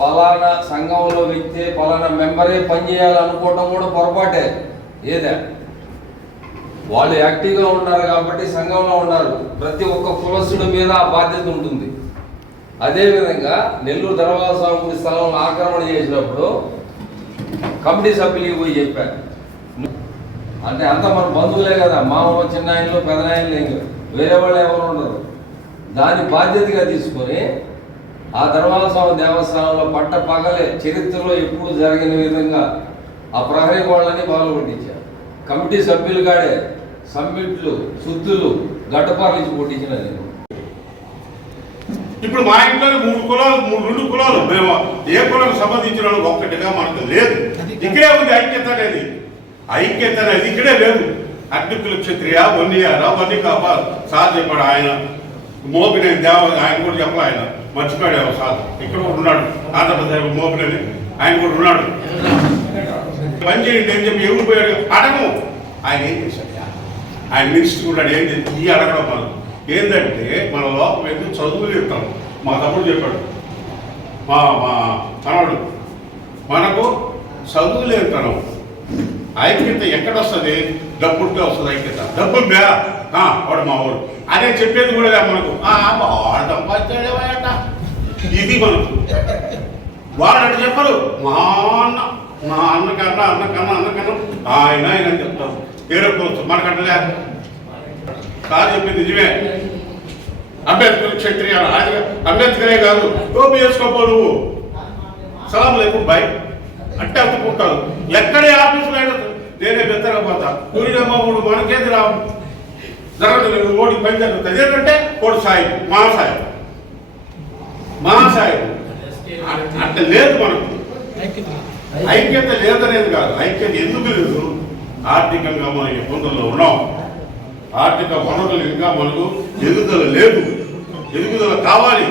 పలానా సంఘంలో వ్యక్తి పలానా మెంబరే పనిచేయాలనుకోవడం కూడా పొరపాటే. ఏదే వాళ్ళు యాక్టివ్గా ఉన్నారు కాబట్టి సంఘంలో ఉన్నారు. ప్రతి ఒక్క కులస్తుడి మీద ఆ బాధ్యత ఉంటుంది. అదేవిధంగా నెల్లూరు ధర్మవర స్వామి గుడి స్థలంలో ఆక్రమణ చేసినప్పుడు కమిటీ సభ్యులకి పోయి చెప్పారు. అంటే అంత మన బంధువులే కదా, మామ చిన్న ఆయనలు పెద్ద ఆయనలు, వేరే వాళ్ళు ఎవరు ఉండరు. దాని బాధ్యతగా తీసుకొని ఆ ధర్మవర స్వామి దేవస్థానంలో పట్ట పగలే చరిత్రలో ఎప్పుడు జరిగిన విధంగా ఆ ప్రహరీ గోడలని బాగా కొట్టించారు. కమిటీ సభ్యులు కాడే సమ్మిట్లు శుద్ధులు గడ్డపార్లు ఇచ్చి కొట్టించిన నేను. ఇప్పుడు మా ఇంట్లో 3 కులాలు 2 కులాలు మేము ఏ కులానికి సంబంధించిన ఒక్కటిగా మనకు లేదు. ఇక్కడే ఉంది ఐక్యత అనేది. ఐక్యత అనేది ఇక్కడే లేదు. అగ్నికుల క్షత్రియ వన్నియారా వన్ని కాపా సార్ చెప్పాడు. ఆయన మోపినేని దేవ ఆయన కూడా చెప్పాలి. ఆయన మర్చిపోయాడు సార్. ఇక్కడ కూడా ఉన్నాడు ఆంధ్రప్రదేశ్ మోపినేని ఆయన కూడా ఉన్నాడు. పని చేయండి అని చెప్పి ఎవరు పోయాడు అడగము. ఆయన ఏం చేశాడు? ఆయన మినిస్టర్ ఉన్నాడు. ఏం చేసి ఈ అడగడం మనం ఏంటంటే మన లోపల ఎందుకు చదువులు ఇస్తాం. మా తమ్ముడు చెప్పాడు, మా మనవాడు, మనకు చదువులు ఇస్తాను. ఐక్యత ఎక్కడొస్తుంది? డబ్బుంటే వస్తుంది ఐక్యత. డబ్బు వాడు మా వాడు అదే చెప్పేది కూడా మనకు సంపాదించాడేవాట ఇది మనకు. వాడు అంటే చెప్పరు. మా అన్నకన్నా ఆయన అని చెప్తారు. వేరే కోసం మనకంటే కాదు చెప్పింది నిజమే. అంబేద్కర్ క్షత్రియ అంబేద్కరే కాదు టోపీ వేసుకోపో నువ్వు సలాం లేకు బాయ్ అంటే అతుకుంటారు. ఎక్కడే ఆఫీసులో అయినా నేనే బెత్తరపోతా. కూడినమ్మ మూడు మనకేది రా జరగదు. నేను ఓడికి పని జరుగుతుంది. అదేంటంటే కోడి సాయి మహాసాయి అంటే లేదు మనకు. ఐక్యత లేదనేది కాదు. ఐక్యత ఎందుకు లేదు? ఆర్థికంగా మనం ఇబ్బందుల్లో ఉన్నాం. ఆర్థిక వనరులు ఇంకా మనకు ఎదుగుదల లేదు. ఎదుగుదల కావాలి.